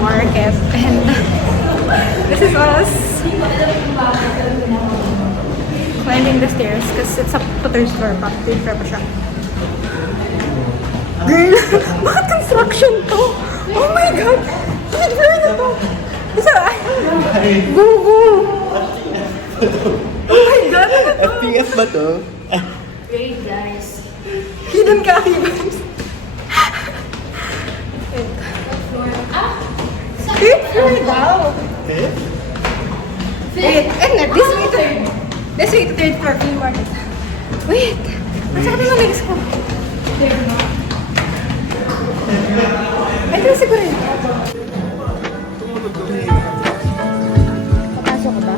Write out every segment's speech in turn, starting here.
market. And this is us climbing the stairs because it's up to third floor pa. Third floor pa siya. Girl, bakit construction to? Oh my God! Third floor na to! Isa, go, go! Oh my God, ano to? FPS ba to? Great, guys. Hidden ka, hidden. Third floor daw. Fifth? Wait, and this way to third floor, flea market. Wait, ang sakit ng legs ko. Ito siguro yun. Papasok ka ba?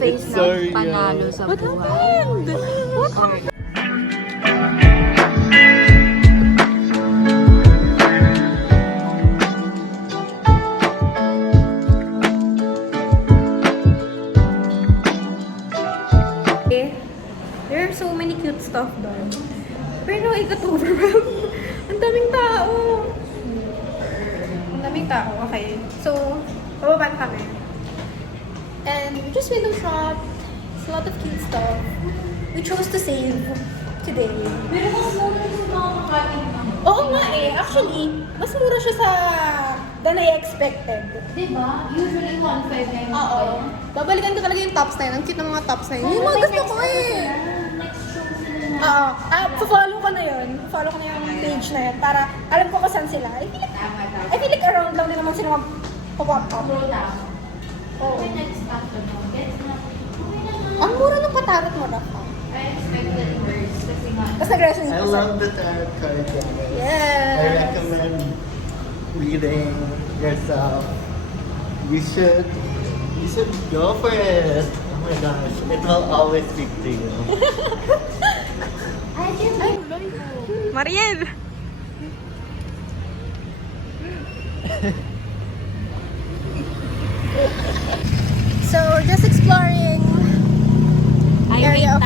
Face Sorry, ng panalo sa What buhay. happened? What happened? There are so many cute stuff doon. Pero I got overwhelmed. Ang daming tao. Ang daming tao, okay. So, bababa kami. And we just window shop. It's a lot of cute stuff. We chose to save today. Pero mas mura yung mga makating naman. Oo nga eh. Actually, mas mura siya sa than I expected. Diba? Usually 1.5 na yung Oo. Babalikan ko talaga yung tops na yun. Ang cute ng mga tops na yun. Yung mga gusto ko eh. Next show sila na. Oo. Follow ko na yun. Follow ko na yung page na yun. Para alam ko kung saan sila. I feel like around lang din naman sila mag-pop up. Roll down. Oo. Okay, next fashion mo. Gets na. Okay naman. Ang mura ng patarot mo, Rafa. I expected worse kasi nga. Tapos nag-resonate I ko sa... love the tarot card. Yes. I recommend reading yourself. You should go for it. Oh my gosh, it will always speak to you. I just like Mariel! So, just exploring area of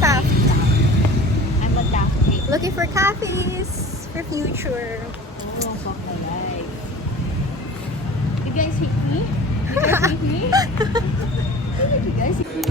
Taft. I'm a Taffy. Looking for cafes for future. Oh, fuck my life. You guys hate me? You guys hate me? You guys hate me?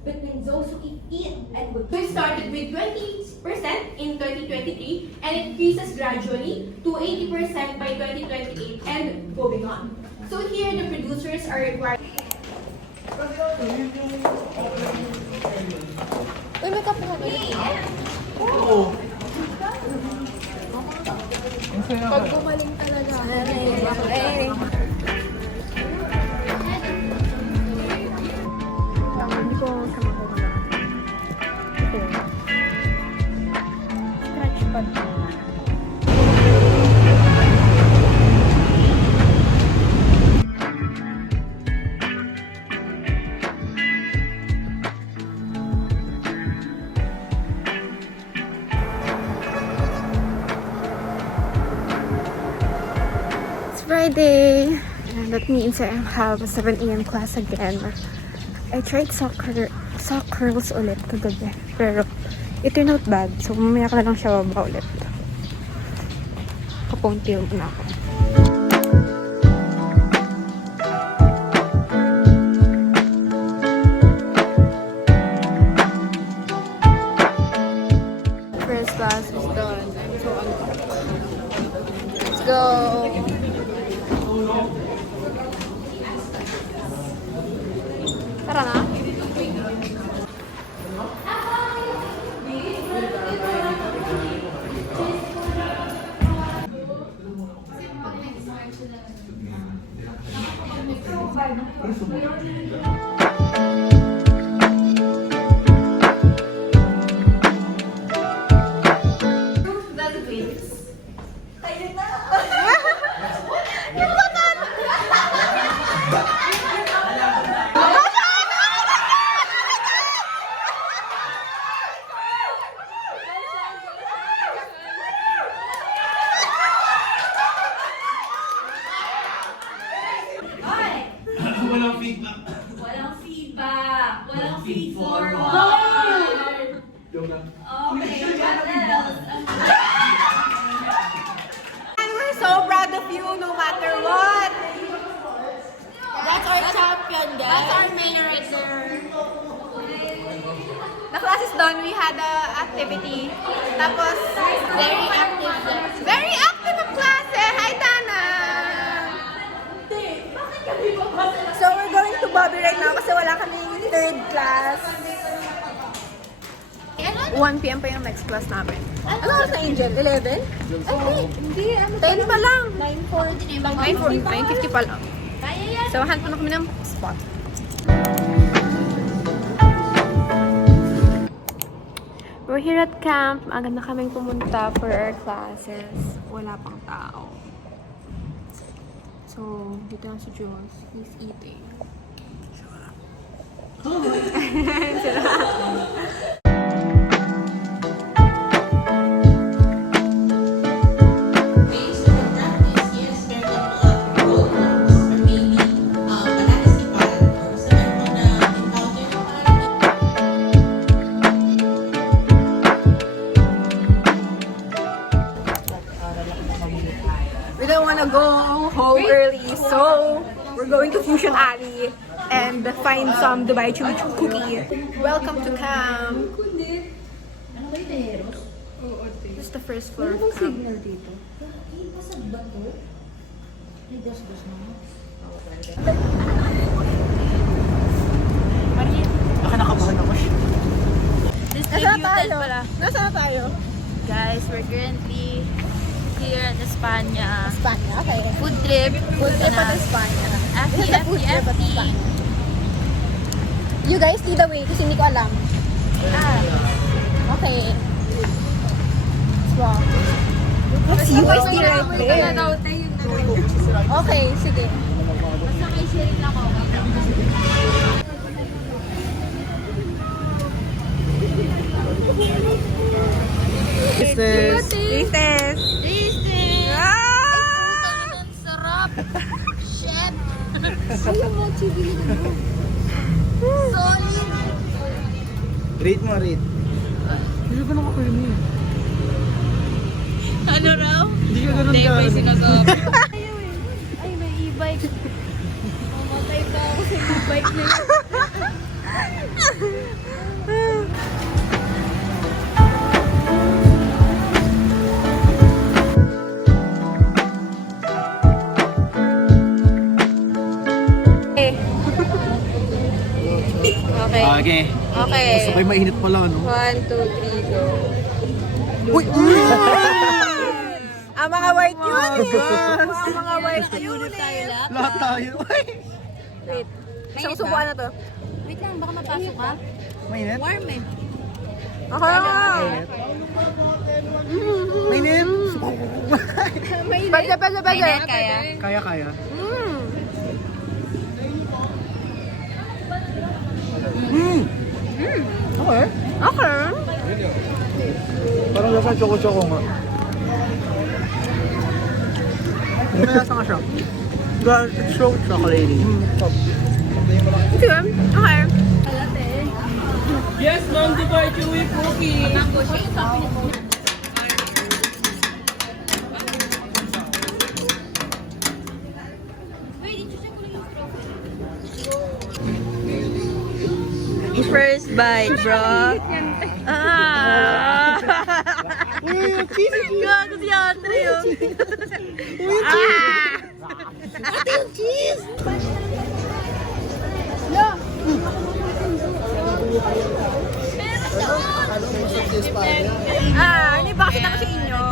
Between those who eat and good. We started with 20% in 2023 and it increases gradually to 80% by 2028 and going on. So here the producers are required. Uy, may kape ka ba? Oo. Pag gumaling talaga. Hindi ko siya makuha na. Ito. Scratch pad ko na. It's Friday. that means I have a 7 a.m. class again. I tried sock curls ulit kagabi. Pero, it turned out bad. So, mamaya ka na lang siya baba ulit. Kapongtil muna ako. First class is done. I'm so unhappy. Let's go! Tara na. Walang feedback. Walang feed forward. Okay, what else? And we're so proud of you no matter what. That's our champion, guys. That's our main right there. The class is done. We had a activity. Tapos, Very active. very active ang klase. Hi, Tana! So, we're going to Bobby right now kasi wala kaming third class. 1 p.m. pa yung next class namin. Ano oras na, Angel? 11? Hindi, 10 pa lang. 9:40. 9:50 pa lang. Kaya yan. So, hanap na kami ng spot. We're here at camp. Agad na kaming pumunta for our classes. Wala pang tao. So, dito lang si Jules. He's eating. We don't want to go home early, so we're going to Fusion Alley and find some Dubai Chewy cookie. Welcome to camp. This is the first floor of camp. Baka nakabahan ako siya. Nasaan tayo? Nasaan tayo? Guys, we're currently here at Espanya. Espanya, okay. Food trip. Food trip at Espanya. This is the food trip at FT. Espanya. You guys lead the way kasi hindi ko alam. Okay. Wow. What's USD right there? Okay, sige. Basta kay Sherin ako. Sisters! Taste. Tasting! Ah! Ang sarap! Shit! Solid! Rate mo, rate. Hindi ka nakakain eh. Ano raw? Hindi ka ganun ka. sinasabi. Ay, may e-bike. Mamatay pa ako sa e-bike na yun. Okay. Okay. Okay. Sabay mainit pala, no? 1, 2, 3, go. Uy! Ang mga white units! Ang mga white units! Lahat tayo. Ay! Wait. Isang subukan na to. Wait lang, baka mapasok ka. Mainit? Warm eh. Okay nga. Mainit? Pwede. Mainit kaya? Kaya, kaya. Okay. Okay. Parang lasa choco-choco nga. May lasa nga siya. But it's so chocolatey. Okay. Okay. Yes, ma'am, Dubai Chewy Cookie. First bite, bro. Ah! Gago si Andre yun. Ah! Ano masarap yung spaghetti? Hindi ba kasi ako sa inyo?